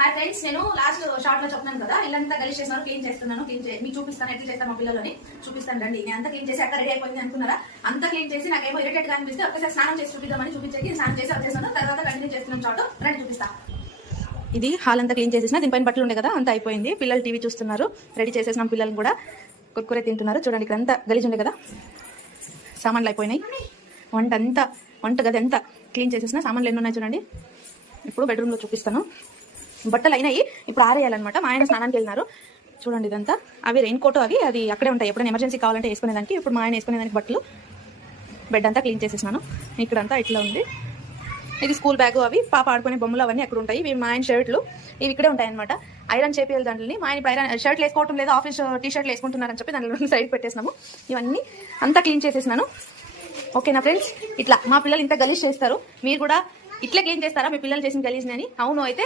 Hi friends, నేను last short లో చెప్తున్నాను కదా, ఇల్లంతా గలీజ్ చేస్తున్నారు, క్లీన్ చేస్తున్నాను. మీకు చూపిస్తాను ఎట్లా చేస్తాను మా పిల్లలని చూపిస్తాను రండి. నేను అంతా క్లీన్ చేసి అక్కడ రెడీ అయిపోయింది అనుకున్నారా? అంతా క్లీన్ చేసి నాకేమో ఇరిటేట్ గా అనిపిస్తే ఒకసారి స్నానం చేసి చూపిద్దామని చూపించేకి స్నానం చేసి వచ్చేసాను. తర్వాత కంటిన్యూ చేస్తున్నాను షార్ట్. రండి చూపిస్తా. ఇది హాల్ అంతా క్లీన్ చేసేసిన, దీనిపైన బట్టలు ఉండే కదా అంతా అయిపోయింది. పిల్లలు టీవీ చూస్తున్నారు, రెడీ చేసేసిన పిల్లలు కూడా కుర్కురే తింటున్నారు. చూడండి ఇక్కడ అంతా గలీజ్ ఉండే కదా, సామాన్లు అయిపోయినాయి. వంట గది అంతా క్లీన్ చేసేసిన, సామాన్లు ఎన్ని ఉన్నాయి చూడండి. ఇప్పుడు బెడ్రూమ్ లో చూపిస్తాను. బట్టలు అయినాయి, ఇప్పుడు ఆరేయాలన్నమాట. మా ఆయన స్నానానికి వెళ్ళినారు. చూడండి ఇదంతా అవి రెయిన్ కోట్ అది అక్కడే ఉంటాయి, ఎప్పుడైనా ఎమర్జెన్సీ కావాలంటే వేసుకునేదానికి. ఇప్పుడు మా ఆయన వేసుకునేదానికి బట్టలు. బెడ్ అంతా క్లీన్ చేసేసినాను. ఇక్కడంతా ఇట్లా ఉంది. ఇది స్కూల్ బ్యాగ్, అవి పాప ఆడుకునే బొమ్మలు అవన్నీ అక్కడ ఉంటాయి. ఇవి మా ఆయన షర్ట్లు, ఇవి ఇక్కడే ఉంటాయి అనమాట. ఐరన్ చేపియాలి దాంట్లో. మా ఆయన ఇప్పుడు ఐరన్ షర్ట్లు వేసుకోవటం లేదు, ఆఫీస్ టీ షర్ట్లు వేసుకుంటున్నారని చెప్పి దాంట్లో సైడ్ పెట్టేసినాము. ఇవన్నీ అంతా క్లీన్ చేసేసినాను. ఓకేనా ఫ్రెండ్స్? ఇట్లా మా పిల్లలు ఇంత గలీజ్ చేస్తారు. మీరు కూడా ఇట్లా క్లీన్ చేస్తారా మీ పిల్లలు చేసిన గలీజ్ని అని? అవును అయితే